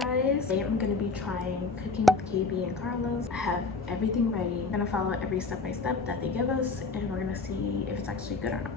guys. Today I'm gonna be trying cooking with KB and Carlos. I have everything ready. I'm gonna follow every step by step that they give us, and we're gonna see if it's actually good or not.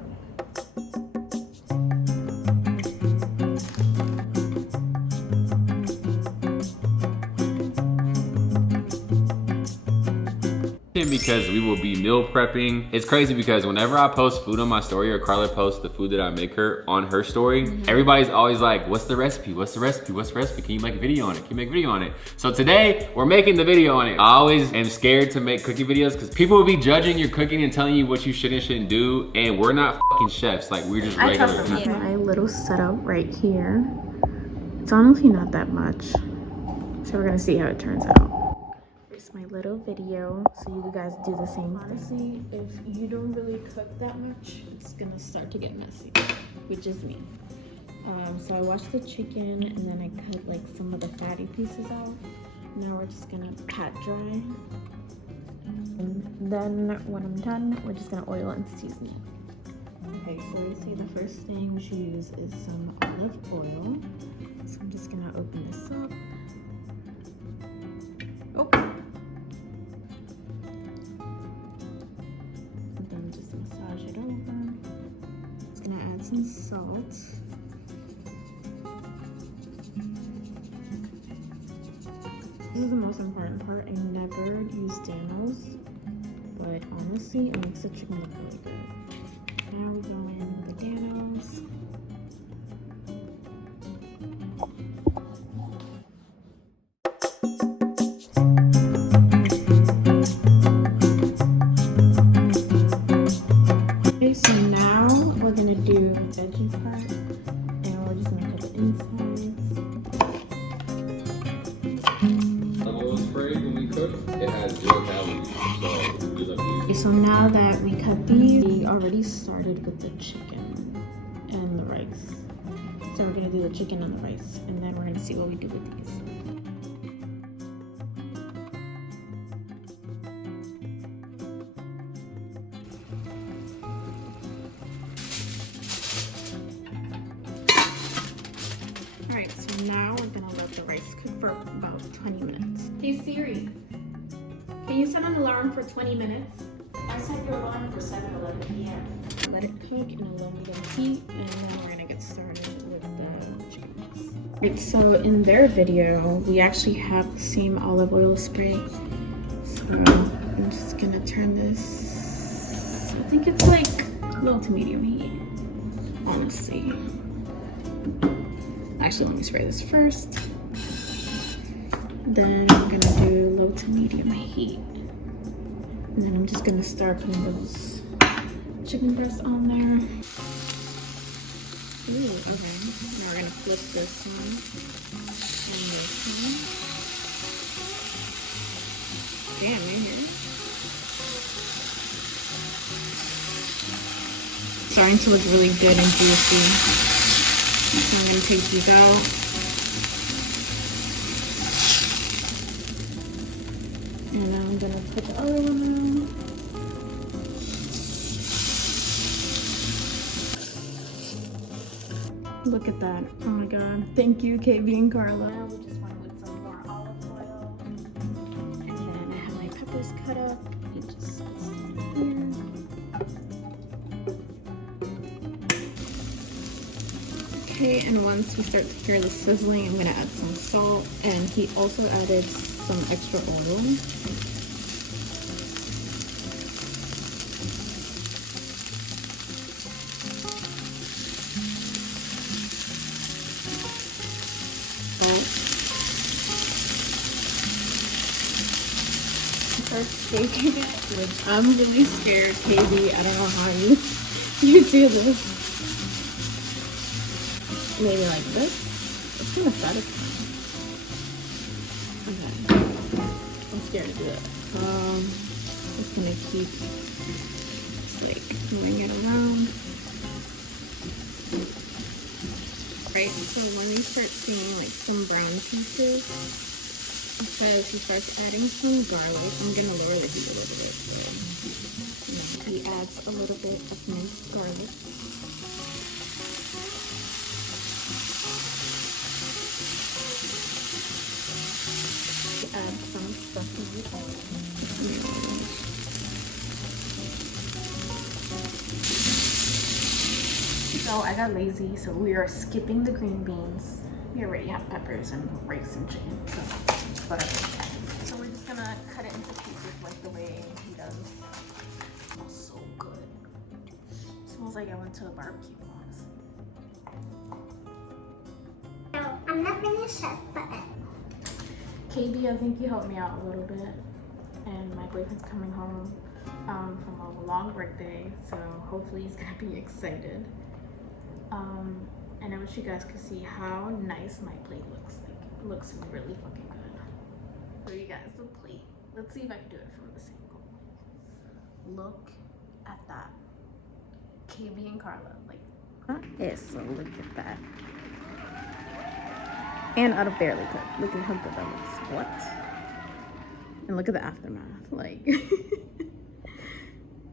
Because we will be meal prepping. It's crazy because whenever I post food on my story or Carla posts the food that I make her on her story, everybody's always like, what's the recipe? What's the recipe? What's the recipe? Can you make a video on it? Can you make a video on it? So today we're making the video on it. I always am scared to make cooking videos because people will be judging your cooking and telling you what you should and shouldn't do. And we're not fucking chefs. Like, we're just regular people. My little setup right here. It's honestly not that much. So we're gonna see how it turns out. My little video so you guys do the same. Honestly, if you don't really cook that much, it's gonna start to get messy, which is me. So I washed the chicken and then I cut like some of the fatty pieces out. Now we're just gonna pat dry, and then when I'm done, we're just gonna oil and season it. Okay, so you see the first thing we should use is some olive oil. So I'm just gonna open this up. Oh. Just massage it over. Just gonna add some salt. This is the most important part. I never use Daniels, but honestly, it makes the chicken look really good. Now we're going in with the Daniels. So now we're gonna do the veggie part, and we're just gonna cut the insides. The oil spray when we cook, it has 0 calories, so we love to use it. So now that we cut these, we already started with the chicken and the rice. So we're gonna do the chicken and the rice, and then we're gonna see what we do with these. Alright, so now we're gonna let the rice cook for about 20 minutes. Hey Siri, can you set an alarm for 20 minutes? I set your alarm for 7:11 p.m. Let it cook in a low medium heat, and then we're gonna get started with the chicken rice. Right, so in their video, we actually have the same olive oil spray. So I'm just gonna turn this, I think it's like low to medium heat, honestly. Actually, let me spray this first. Then I'm gonna do low to medium heat. And then I'm just gonna start putting those chicken breasts on there. Ooh, okay. Now we're gonna flip this one and this one. Damn, man. Starting to look really good and juicy. So I'm gonna take these out. And then I'm gonna put the other one out. Look at that. Oh my god. Thank you, KB and Carla. Now we just went with some more olive oil. And then I have my peppers cut up. It just goes here. Okay, and once we start to hear the sizzling, I'm gonna add some salt, and he also added some extra oil. First taking it, which I'm really scared, KB. I don't know how you do this. Maybe like this. It's kind of satisfying. Okay. I'm scared to do it. Just gonna keep just like moving it around. Right, so when we start seeing like some brown pieces, because he starts adding some garlic, I'm gonna lower the heat a little bit. So he adds a little bit of minced garlic. add some sesame oil. So I got lazy, so we are skipping the green beans. We already have peppers and rice and chicken, so whatever. So we're just gonna cut it into pieces like the way he does. It smells so good. It smells like I went to a barbecue once. No, I'm not being a chef, but KB, I think you helped me out a little bit. And my boyfriend's coming home from a long work day, so hopefully he's gonna be excited. And I wish you guys could see how nice my plate looks. Like, it looks really fucking good. So you guys, the plate. Let's see if I can do it from this angle. Look at that. KB and Karla, like. Yes, so look at that. And out of barely cooked. Look at how good that looks. What? And look at the aftermath. Like,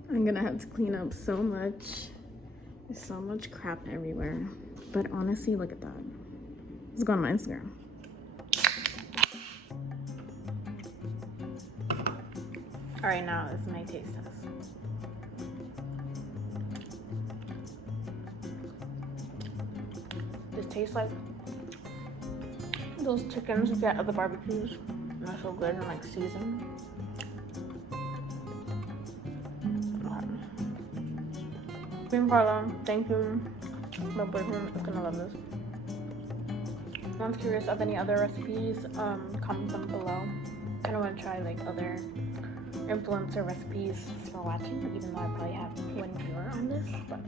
I'm gonna have to clean up so much. There's so much crap everywhere. But honestly, look at that. Let's go on my Instagram. All right, now is my taste test. This tastes like those chickens you get at the barbecues. They're so good and like seasoned. Karla, thank you. My boyfriend is gonna love this. If anyone's curious of any other recipes, comment them below. I don't want to try like other influencer recipes for watching, even though I probably have 1 viewer on this, but